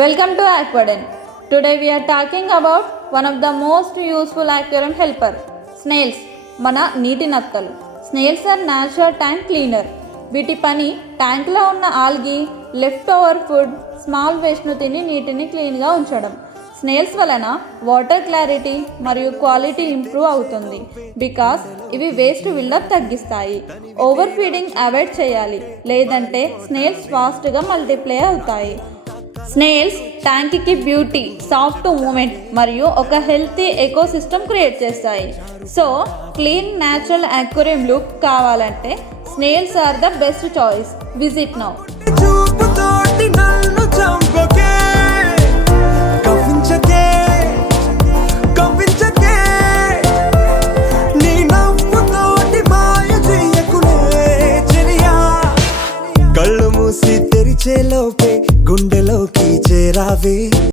Welcome to Aquadent. Today we are talking about one of the most useful aquarium helper, snails. మన నీటి నత్తలు. Snails are natural tank cleaner. వీటి పని ట్యాంక్లో ఉన్న algae, left over food, small వేస్ట్ను తిని నీటిని క్లీన్గా ఉంచడం. స్నేల్స్ వలన వాటర్ క్లారిటీ మరియు క్వాలిటీ ఇంప్రూవ్ అవుతుంది బికాస్ ఇవి వేస్ట్ బిల్డప్ తగ్గిస్తాయి. ఓవర్ ఫీడింగ్ అవాయిడ్ చేయాలి, లేదంటే స్నేల్స్ ఫాస్ట్గా మల్టిప్లై అవుతాయి. స్నేల్స్ ట్యాంక్కి బ్యూటీ, సాఫ్ట్ మూమెంట్ మరియు ఒక హెల్తీ ఎకోసిస్టమ్ క్రియేట్ చేస్తాయి. So clean natural aquarium look కావాలంటే snails are the best choice. Visit now. కళ్ళు మూసి తెరిచేలోపే గుండెలోకి చేరావే.